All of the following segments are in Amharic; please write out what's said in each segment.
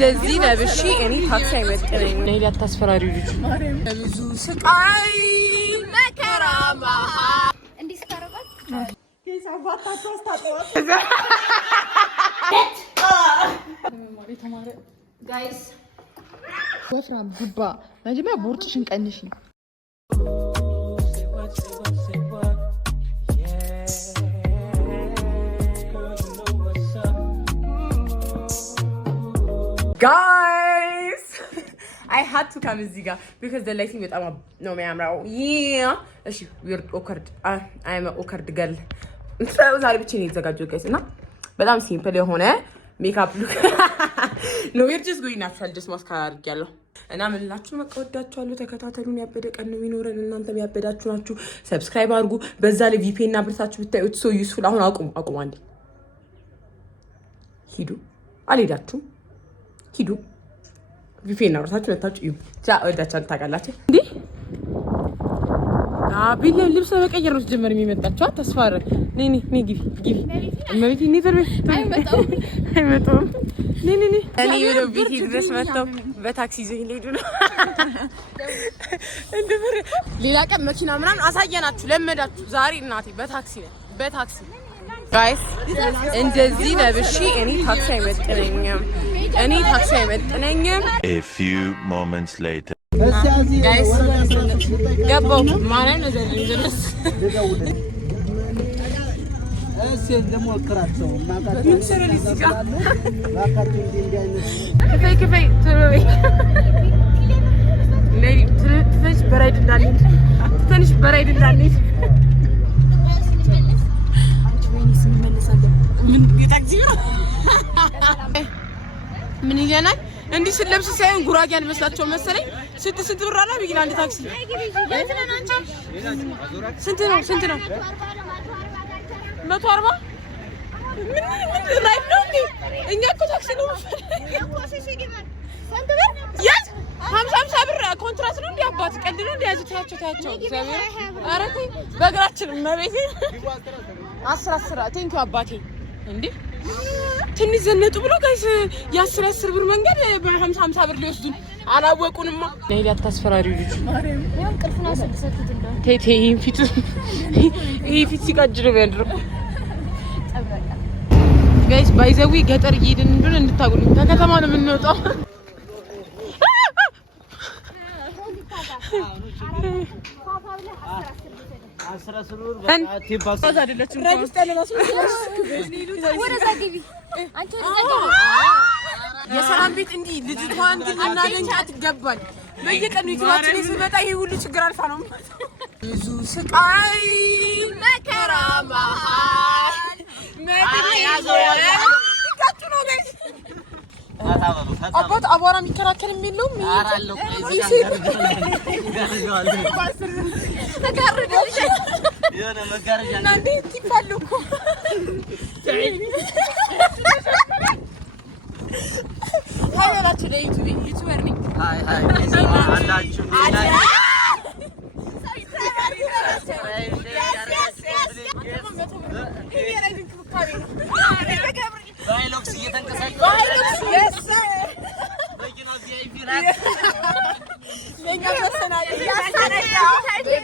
እንደዚህ ለብሺ እኔ ታክሲ አይመጥነኝ ነው ያታስፈራሪው ልጅ ብዙ ስቃይ መከራ መሃል እንዲህ ስታረጋት ከሳባታቸው አስታጠዋት ጋይስ ወፍራም ጉባ መጀመሪያ ቦርጭሽን ቀንሽ Guys, I had to come እዚህ ጋር because the lighting በጣም ነው የሚያምረው። Yeah, እሺ we're awkward. I am an awkward girl. ዛሬ ብቻ ነው የተዘጋጀው guys እና በጣም ሲምፕል የሆነ ሜካፕ ሉክ ነው። we're just going natural just ማስካራ አድርጌያለሁ እና ምን ልላችሁ መቀወዳችኋለሁ። ተከታተሉን። ያበደ ቀን ነው የሚኖረን። እናንተም ያበዳችሁ ናችሁ። ሰብስክራይብ አድርጉ። በዛ ላይ VPN እና ብርታችሁ ብታዩ it's so useful። አሁን አቁሙ አንዴ ሂዱ። አልሄዳችሁም ሂዱ ቪፒኤን አውርታችሁ መታችሁ እዩ ወዳቻል ታውቃላችሁ እንዴ ቢል ልብስ በቀየር ነው ጀመር የሚመጣችሁ ተስፋረ ነይ ግቢ እመቤቴ ነይ ተርቤ አይመጣም ነይ እኔ ወደ ቤት ድረስ መጣው በታክሲ ይዘኝ ሊሄዱ ነው እንደምር ሌላ ቀን መኪና ምናምን አሳየናችሁ ለመዳችሁ ዛሬ እናቴ በታክሲ ጋይስ እንደዚህ ለብሺ እኔ ታክሲ አይመጥነኝም A few moments later guys ገባው ማረን እንደዚህ እዚህ ለሞክራቸው ምን ሰረልኝ ከፈይ ትሮይ ለይ ትንሽ በራይድ እንዳለኝ ምን ይገናል እንዲህ ስለብስ ሳይሆን ጉራጌን መስላቸው መሰለኝ። ስንት ብር አላ ቢግና አንድ ታክሲ ስንት ነው 140 ምን ላይፍ ነው እንዴ? እኛ እኮ ታክሲ ነው ያዝ 50 ብር ኮንትራት ነው እንዴ? አባት ቀልድ ነው እንዴ? ያዙታቸው እግዚአብሔር አረቴ በእግራችን መቤቴ 10 ቴንክ ዩ አባቴ እንዴ ትንሽ ዘነጡ ብሎ ጋይስ የ10 ብር መንገድ በ50 ብር ሊወስዱን አላወቁንማ። ነይ ያታስፈራሪው ልጅ ማርያም ያው ቅልፍና ሰጥተት እንደ ቴቴ ፊት ሲጋጅ ነው ያድረው ጋይስ ባይዘዊ ገጠር እየሄድን እንደሆነ እንድታውቁ ከከተማ ነው የምንወጣው። የሰላም ቤት እንዲህ ልጅቷን ልናገኛት ይገባል። በየቀኑ ይዟችን ሲመጣ ይሄ ሁሉ ችግር አልፋ ነው ብዙ ስቃይ መከራ መሃል አባት አቧራ የሚከራከር የሚለውም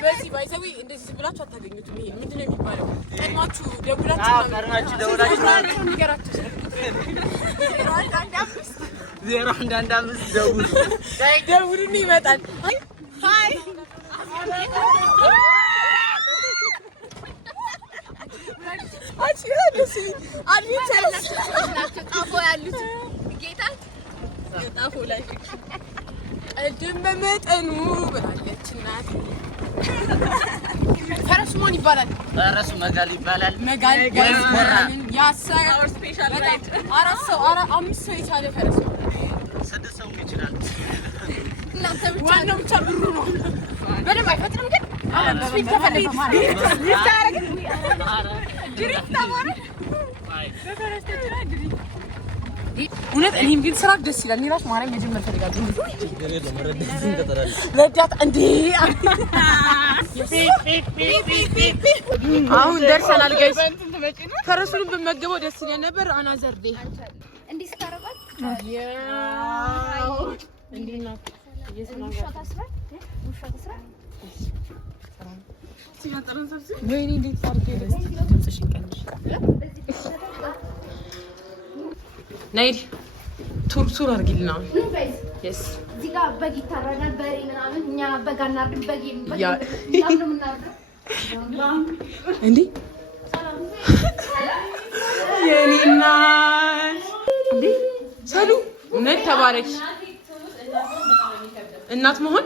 በዚህ ባይዘዊ እንደዚህ ብላችሁ አታገኙትም። ይሄ ምንድነው የሚባለው? ቀድማችሁ ደውላችሁ ደውሉን ይመጣል። ሃይ ጣፎ ላይ ቀልድም በመጠኑ ብላለች እናት። ፈረሱ ማን ይባላል? ፈረሱ መጋል ይባላል። መጋል ያሳይ ስፔሻል ላይት 5 ሰው የቻለ ፈረሱ 6 ሰው ይችላል። እናንተ ብቻ ዋናው ብቻ ብሩ ነው። በደንብ አይፈጥንም ግን ስፒድ ተፈለገ ማለት ይታረግ ድሪፍት ታማረ በፈረስ ተራ ድሪፍት እውነት እኔም ግን ስራ ደስ ይላል። እኔ ራስ ማርያም መጀመር ፈልጋለሁ። ረዳት እንዴ አሁን ደርሰናል ጋይስ። ፈረሱን በመገበው ደስ ይላል ነበር። አናዘር ዴ እንዲህ ስታረጋት ናይድ ቱር አድርጊልና እዚህ ጋር በግ ይታረዳል፣ በሬ ምናምን። እኛ በግ አናርድም። በግ እንዴ የኔ እናት እንዴ ሰሉ እውነት ተባረች። እናት መሆን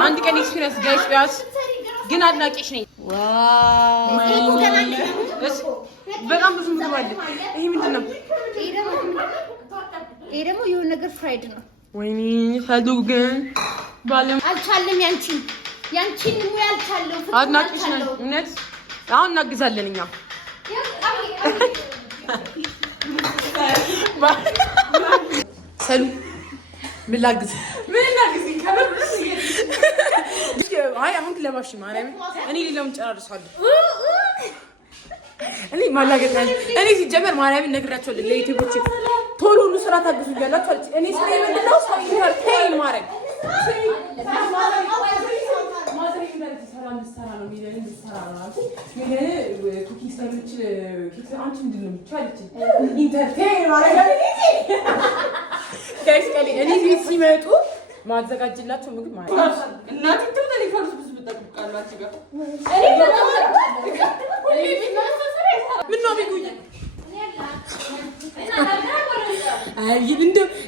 አንድ ቀን ኤክስፒሪየንስ ጋይስ ቢያስ ግን አድናቂሽ ነኝ። ዋው በጣም ብዙ ምግብ አለ። ይሄ ምንድን ነው? ይሄ ደግሞ የሆነ ነገር ፍራይድ ነው። ወይኔ ሰሉ ግን ባለም አልቻለም። ያንቺን ሙያ አልቻለው። አድናቂሽ ነኝ እውነት። አሁን እናግዛለን እኛ ሰሉ ምን ላግዝ? አይ አሁን ለባሽ ማርያም እኔ ሌላውን ጨራርሳለሁ። እኔ ማላገጥ እኔ ሲጀመር ማርያምን ነግራቸዋለሁ ለዩቲዩቦች ቶሎ ሁሉ ስራ ታግዙኛላችሁ። እኔ ስራ የምንለው ሰው ኢንተርቴይን ማድረግ እኔ ሲመጡ ማዘጋጅላቸው ምግብ ማለት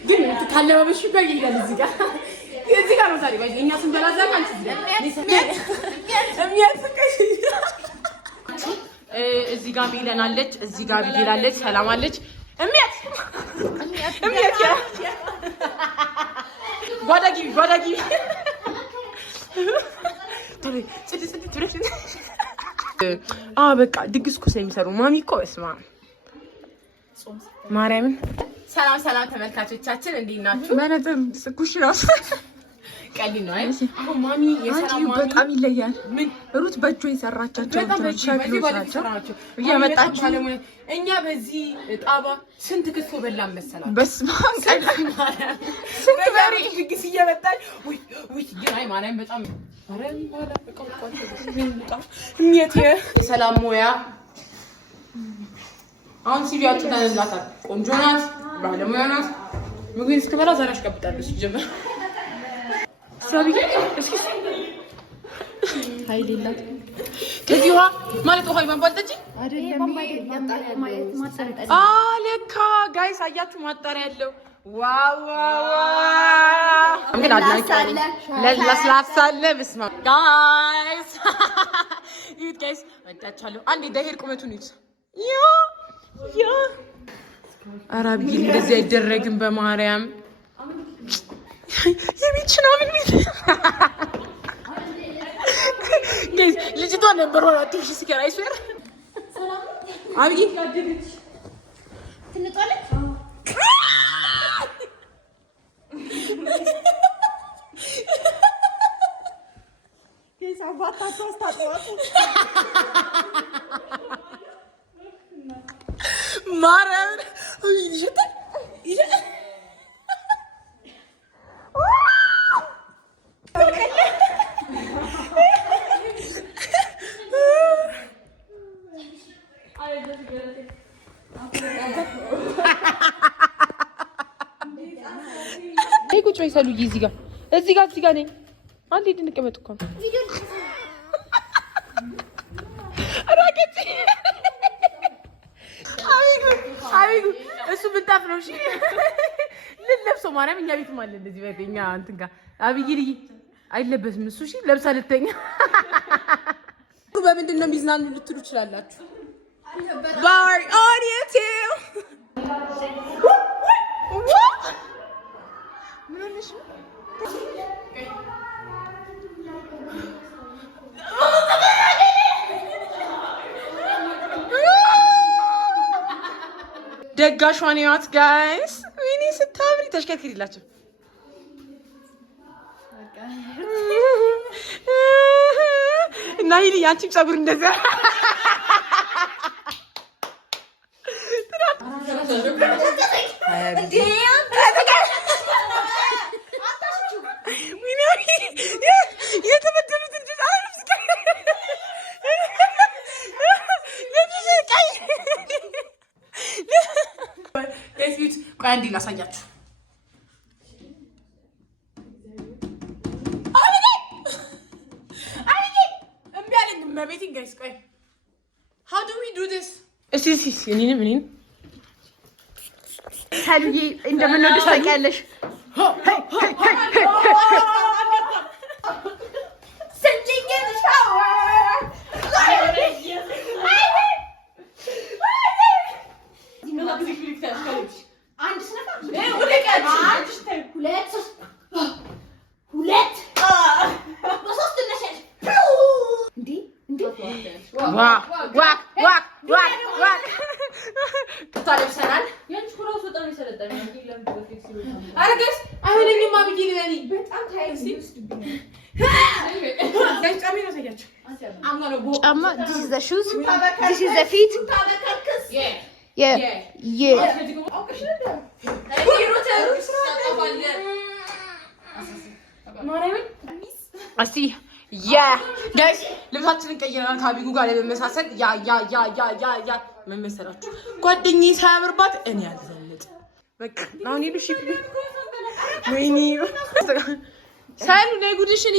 ግን ካለባበሽ ጋር ይላል እዚህ ጋር ነው ታዲያ እኛ ስንበላ እዛ ጋር እዚህ ጋር ሚለን አለች፣ እዚህ ጋር ቢላለች፣ ሰላም አለች። እሚያት ጓዳ ግቢ በቃ ድግስ እኮ ስለሚሰሩ ማሚ እኮ እስማ ማርያምን። ሰላም ተመልካቾቻችን እንዴት ናችሁ? ማለትም ስኩሽ ራሱ ቀሊ ነው አይደል? አሁን ማሚ የሰላም ማሚ በጣም ይለያል። ምን ሩት በእጇ የሰራቻቸው ናቸው እየመጣች እኛ በዚህ ጣባ ስንት ክትፎ በላን መሰላችሁ? በስመ አብ ስንት በሬ ድግስ እየመጣች ውይ ግን አይ ማርያም በጣም የሰላም ሙያ አሁን ሲቪያቱ ተነላታል። ቆንጆ ናት፣ ባለሙያ ናት። ምግብን እስክበላ ዛሬ አሽቀብጣለች ጀመር ኃይል የላት ከዚህ ውሃ ማለት ውሃ ይማባልጠጂ ለካ ጋይስ አያችሁ ማጣሪያ ያለው ዋው እንግዲህ አድናቂ ለስላሳ አለ። በስመ አብ ጋይስ ይት ጋይስ ወጣቻለሁ። አንዴ ዳሄር ቁመቱን ይት ያ አራቢ እንደዚህ አይደረግም በማርያም የሚችና ምን ጋይስ ልጅቷ ነበር ወራ ትንሽ ሲከራ አይስወር አብይ ትንጣለች ጋይስ አባታችሁ አስታጠዋት ማርያምን ይሽታ ቁጭ በይ ሰሉዬ። እዚህ ጋር ነኝ። አንዴ እንቀመጥ እኮ ነው። አቢጉ እሱ ብታፍ ነው። እሺ ልለብሰው ማርያም እኛ ቤትም አለ እንደዚህ በእኛ እንትን ጋር አብይልይ አይለበስም እሱ። እሺ ለብሳ ልተኛ በምንድን ነው የሚዝናኑ ልትሉ ትችላላችሁ። ባር ኦዲዮ ቱ ደጋሿን ያት ጋይስ ወይኔ ስታምሪ ተሽከርክሪላችሁ እና ይሄ ያንቺም ፀጉር እንደዛ ጋይስ ዩት ቆይ አንዴ ላሳያችሁ Everything guys, go. How do we do this? Is እኔን ሰልዬ እንደምንወድሽ ታውቂያለሽ። This is the shoes. This is the feet. Yeah. I see. Yeah. Guys, ልብሳችንን ቀይረናል ከአቢጉ ጋር ለመመሳሰል ያ መመሰላችሁ ጓደኛዬ ሳያምርባት እኔ ያዘንጥ በቃ አሁን ሄዱ ሺፕ ወይኔ ሳሉ ነይ ጉድሽኒ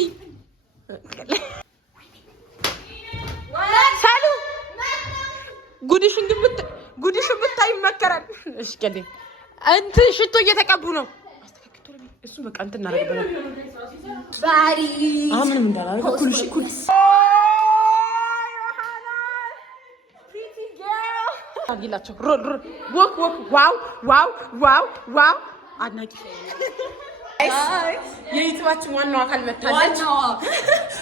ሳሉ ጉድሽን ብታይ ይመከራል። እሺ ቀዴ እንትን ሽቶ እየተቀቡ ነው። እሱ በቃ እንትን እናደርግበታል። ባሪ ምንም እንዳላደርግ ኩልሽ ኩል አግላቸው ሮል ወክ ዋው አድናቂ የዩቲዩባችን ዋናው አካል መታለች።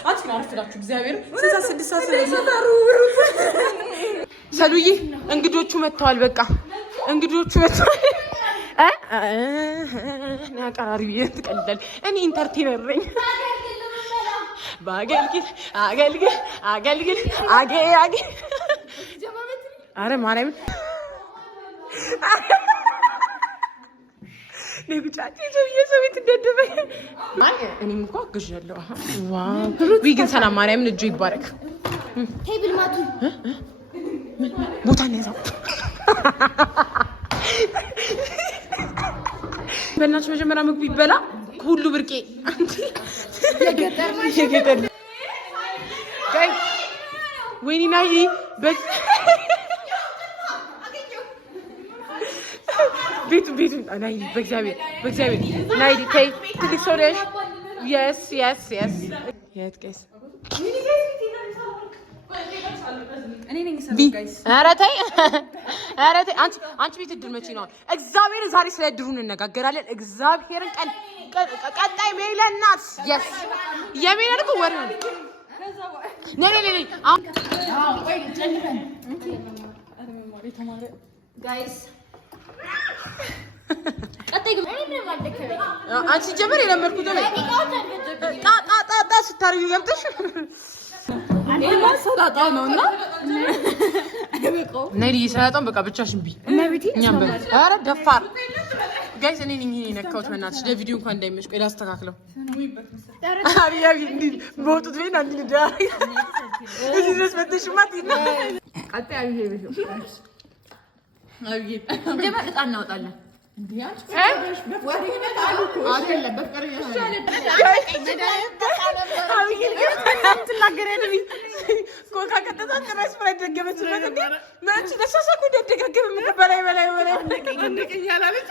አትናርፍላችሁ እግዚአብሔር 66 ሰሉዬ እንግዶቹ መጥተዋል። በቃ እንግዶቹ መጥተዋል። አቀራሪ ትቀልዳል። እኔ ኢንተርቴነር ነኝ። አገልግል አረ ማርያም ነጉጫጭ የሰውት እንደደበ ማን እኔም እኮ አግዣለሁ። ዋው ቢግን ሰላም ማርያምን እጁ ይባረክ። ቴብል ማቱ ቦታ ነው ያዘው። በእናትሽ መጀመሪያ ምግቡ ይበላ ሁሉ ብርቄ አንቺ የገጠር ጋይ ወይኔ ናይ ቤቱ ናይ በእግዚአብሔር ናይ ታይ ትልቅ ሰው ነሽ። yes የት ጋይስ እኔ ነኝ ሰው ጋይስ ኧረ ተይ አንቺ ቤት እድል መቼ ነው? እግዚአብሔር ዛሬ ስለ እድሩ እንነጋገራለን። እግዚአብሔርን ቀጣይ ሜለናት yes የሜለን እኮ ወሬ ነው። ነይ ቆይ ጨልፈን ጋይስ ቀጣይ ግን እኔ ማደከበኝ አንቺ ጀመር የለመድኩት ነው። ጣ ስታርዩ ገብተሽ እኔማ ሰላጣው ነውና አይበቃው ነይ ሰላጣውን በቃ ብቻሽን ቢ እኛም በል ኧረ ደፋር ጋይስ እኔ ነኝ የነካሁት። በእናትሽ ለቪዲዮ እንኳን እንዳይመሽ ቆይ ላስተካክለው። አብያቢ እንዴ ቦቱት ቤና እንዴ ዳ እዚህ ድረስ መጥተሽማት ቀጣይ አብይ ቤት አብይ እንደማ እጣን እናወጣለን እንዴ አንቺ በወሬነት አልኩ አይደለም በፍቅር ኮካ ከተታ ተራስ ፍራይ ደገመች ማለት ማንቺ ተሳሳኩ ደደጋገም ምን በላይ እንደቀኛላለች።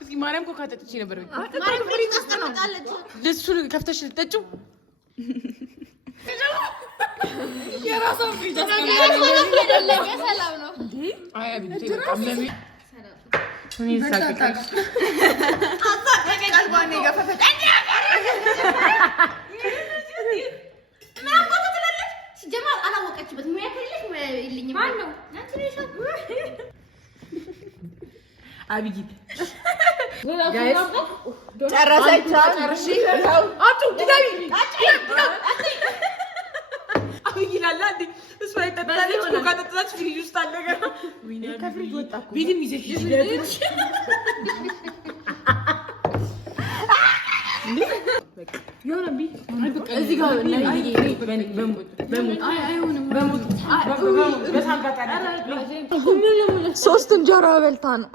እስኪ ማርያም ኮካ ተጥቼ ነበር። ማርያም ፍሪ ተስተናጣለች። ለሱን ከፍተሽ ልትጠጪው የራስህ ፍሪ ተስተናጣለች። ሰላም ነው እንዴ? አይ አብይ ተቀም ለሚ እኔ ሳቀቀኝ ቀልቧን ገፈፈች። ሲጀመር አላወቀችበትም። ሙያ ከሌለሽ ሙያ የለኝም። ማን ነው አንቺ ነሽ? አብይ ጋይስ ጨረሰች። አጡ ግዳቢ አብይ ላላ እንዴ እሱ ላይ ተጣጣለች። ኮካ ተጣጣች። ፍሪጅ ውስጥ አለ ገና ከፍሪጅ ወጣ እኮ ቢድም ይዘሽ ይደልሽ ዮናቢ እዚህ ጋር ሶስት እንጀራ በልታ ነው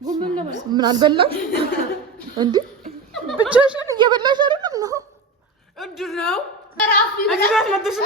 ምን አልበላሽ እንዴ? ብቻሽን እየበላሽ አይደለም ነው? እድር ነው አጅራት መጥተሽ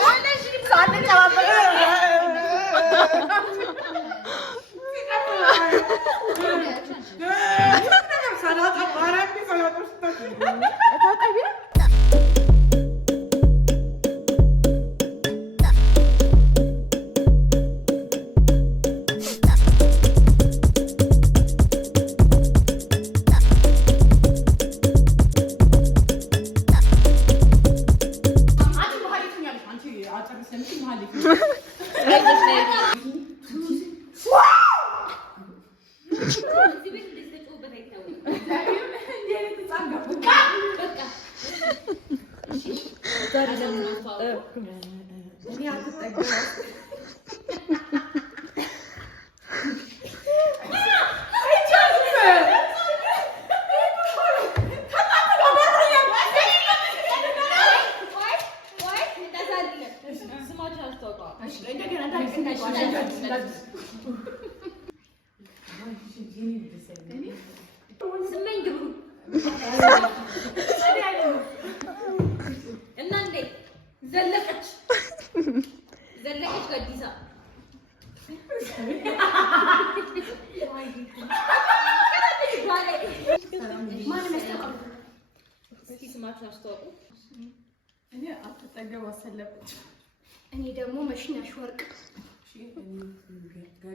እኔ ደግሞ መሽናሽ ወርቅ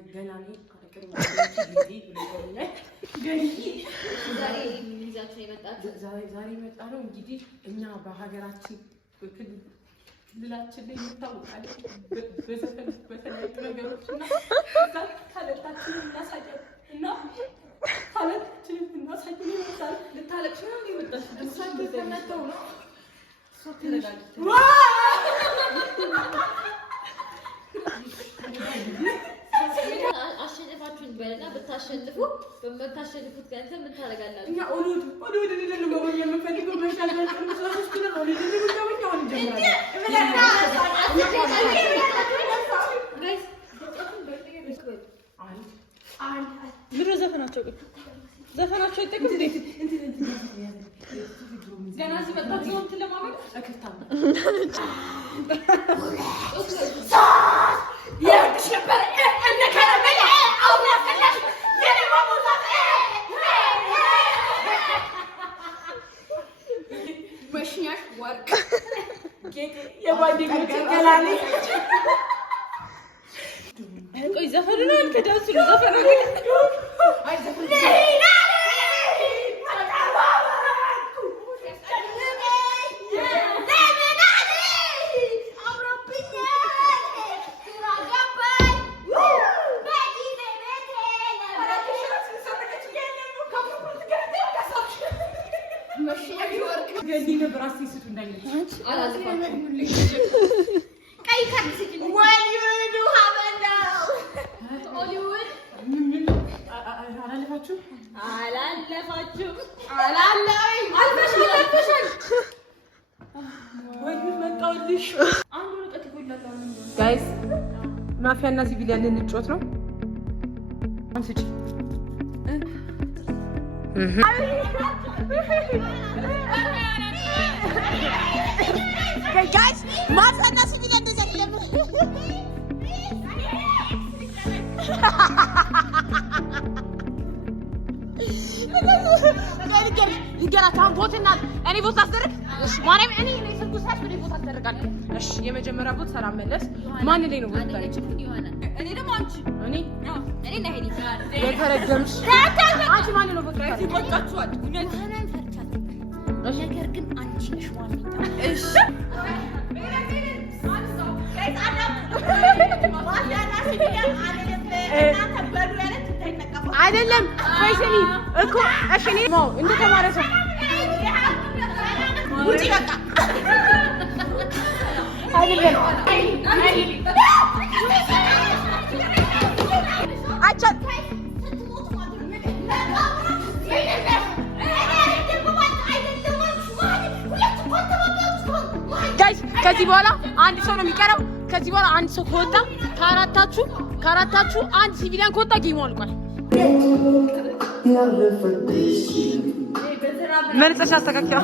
ገላኔ ዛሬ መጣ ነው እንግዲህ እኛ በሀገራችን ክልላችን ላይ ይታወቃል በተለያዩ ነገሮች እና ታለታችንን እናሳያለን እና ታለታችንን እናሳያለን። ልታለቅሽ ነው የመጣሽ? እሳቸው ተመተው ነው አሸነፋችሁን በልና ብታሸንፉ በመታሸንፉት ገንዘብ ምን ታደርጋላችሁ? እኛ ኦሎድ እንደለው ነው የምንፈልገው መሻሻል ስለዚህ ስለዚህ ነው ዘፈናቸው ይጠቅም እንዴት ገና ሲመጣው እንትን ለማመን አከታም ያክሽ ነበር እነ ከረመለ አውላ ፈላሽ የኔ ማሞታ መሽናሽ ወርቅ የጓደኞቼ ገላኔ ቆይ ዘፈኑ ነው ከዳንሱ ነው ዘፈኑ አይ ዘፈኑ ጋይስ ማፊያና ሲቪሊያን ልንጫወት ነው። አንስጪ ጋይስ ማፊያና ሲቪሊያን እንደዚህ አይደለም። ልንገራት አሁን ቦትና እኔ ቦታ አስደርግ። እሺ ማርያም እኔ ስልኩ ሳሽ ወደ ቦታ አስደርጋለሁ። እሺ የመጀመሪያ ቦታ ሰላም መለስ ማን ላይ ነው ቦታ ላይ እኔ ደግሞ አንቺ እኔ እኔ ነኝ የተረገምሽ አንቺ ማን ነው ቦታ እዚህ ወጣችኋል። እውነት ታናን ፈርቻት ነገር ግን አንቺ ነሽ ዋነኛ። እሺ አይደለም ወይስኒ እኮ እሺ እኔ ነው እንደ ተማረ ሰው ውጪ በቃ አይደለም አቻት ጋይስ ከዚህ በኋላ አንድ ሰው ነው የሚቀረው። ከዚህ በኋላ አንድ ሰው ከወጣ ከአራታችሁ አንድ ሲቪሊያን ከወጣ ጌሙ አልቋል። መነጽርሽ አስተካክያ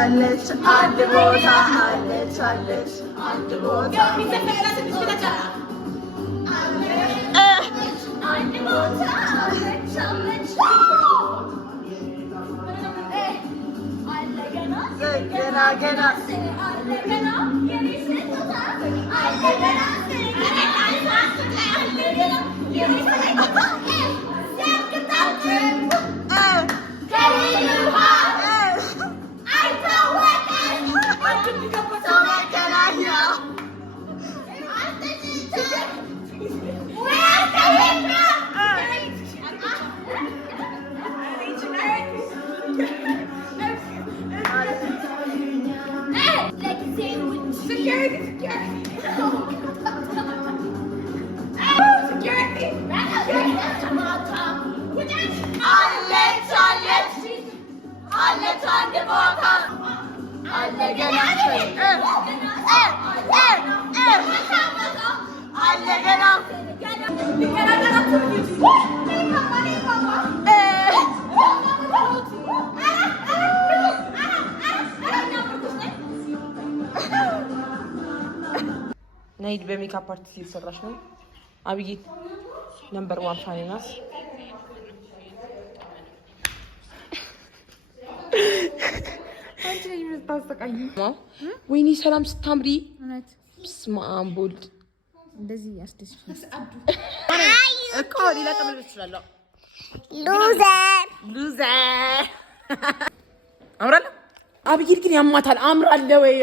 አለች አንድ ቦታ አለች አለች አንድ ቦታ አንድ ቦታ አለች አለች ገና ገና አለ ገና የኔ ስጦታ አለ ገና Security! ናይድ በሜካፕ አርቲስት እየሰራሽ ነው። አብይ ነምበር 1 ፋኒ ናት። አንቺ ነሽ የምታስቀኝ። ወይኔ ሰላም ስታምሪ በስመ አብ ወልድ እንደዚህ ያስደስታል እኮ ሌላ ተመልሰሽ ትችላለህ። ሉዘር አምራለ አብይ ግን ያማታል። አምራለ ወይ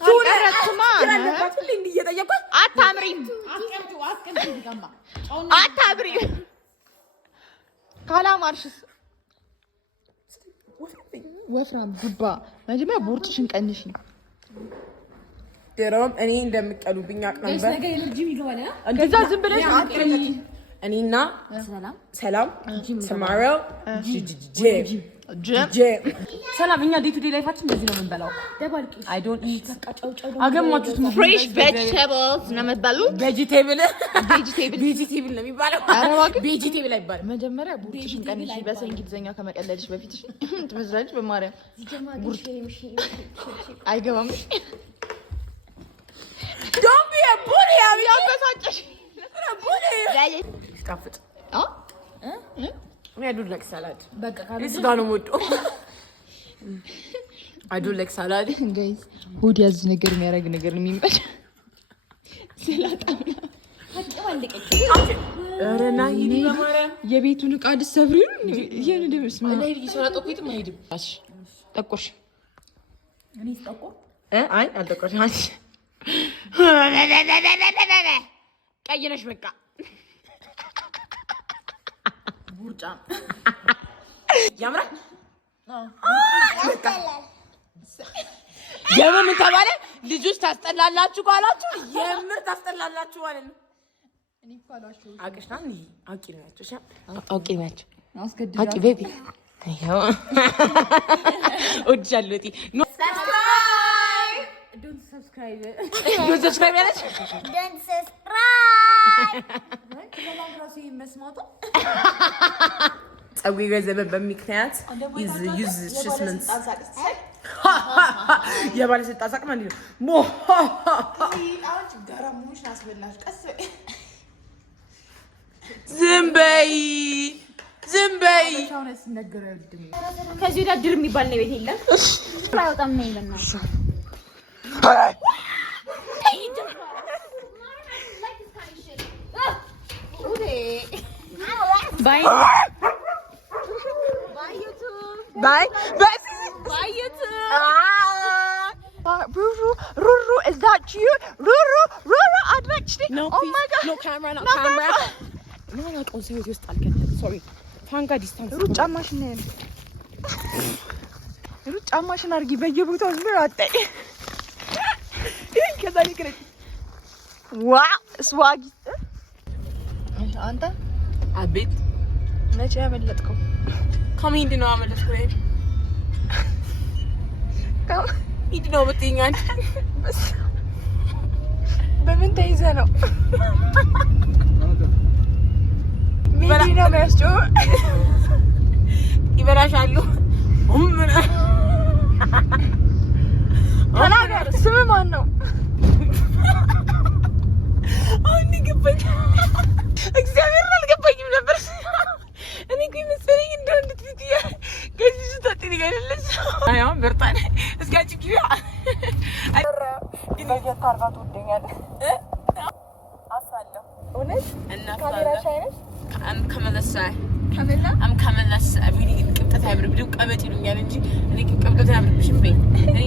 አቀረጥማ ያለባት ሁሌ እንዲየጠየቁት አታምሪም አታምሪም ካላማርሽስ ወፍራም ጉባ መጀመሪያ ቦርጭሽን ቀንሽ። ድሮም እኔ እንደምቀሉብኝ አቅ ነበር። ከዛ ዝም ብለሽ እኔና ሰላም ተማሪው ሰላም እኛ ዴይ ቱ ዴይ ላይፋችን እንደዚህ ነው የምንበላው። አይ ዶንት ኢት አገማችሁት ነው ፍሬሽ ቬጂቴብልስ ነው የምትበሉት። ቬጂቴብል ነው የሚባለው። ቬጂቴብል አይባልም። መጀመሪያ ቡርጭሽን ቀንሽ። በእንግሊዝኛ ከመቀለልሽ በፊት ትመስላለች። በማርያም አይገባም። ዶንት ቢ አ ቡሊ ያበሳጨሽ ጣፍጥ I do like salad. This is not what I do like salad. Guys, who does ነገር የሚያረግ ነገር ነው የሚመጣ ሰላጣ አረና ይዲ በማርያም የቤቱን ዕቃ ድሰብሪ ይሄን ደምስማ ላይ ይሰራጥ እኮ ማይድም አሽ ጠቆርሽ እኔ ጠቆር አይ አልጠቆርሽ አንቺ ቀይ ነሽ በቃ ቡርጫ ያምራል። የምን ተባለ? ልጆች ታስጠላላችሁ ካላችሁ የምር ታስጠላላችሁ ማለት ነው። እኔ እኮ አላችሁ አቅሽና አውቂ ነው ያቸው አውቂ ቤቢ አይው ወድጃለሁ እቲ ኖ ሰብስክራይብ ያለች ዶንት ሰብስክራይብ ጸጉሬ ገዘበ በምክንያት ዩዝ ሽስመንት የባለስልጣን ሳቅ ማለት ነው። ዝም በይ ከዚህ ወዲያ ድር የሚባል ነው ቤት የለም። አይወጣም ነው ይለና Bye. Bye YouTube. Bye. Bye YouTube. Ruru, is that you? Ruru, adventure. No, oh please. My God. No camera, no camera. No, don't see you stalking. Sorry. Fanga distance. ሩጫ ማሽን አርጊ በየቦታው ነው አጣይ ከዛ ይከረክ ዋው ስዋግ አንተ አቤት መቼ ያመለጥከው? ከሚንድ ነው ያመለጥከው? ኢድ ነው በትኛን በምን ተይዘ ነው? ሚዲ ነው የሚያስጨው ይበላሻሉ። ተናገር። ስም ማን ነው? አሁን ገባኝ። እግዚአብሔር አልገባኝም ነበር። እኔ ግን መሰለኝ እንደው እንድትይ ከዚህ ስታጥሪ ጋርለሽ አያም በርታኔ እስካጭ ኪያ አራ ለየት አርጋ ትወደኛለህ አሳለሁ እውነት እና ካሜራ ሻይነሽ ከመለሳ ቪዲዮ ቅብጠት ያምር ቪዲዮ ቀበጥ ይሉኛል እንጂ እኔ ቅብጠት ያምርብሽም በይ እኔ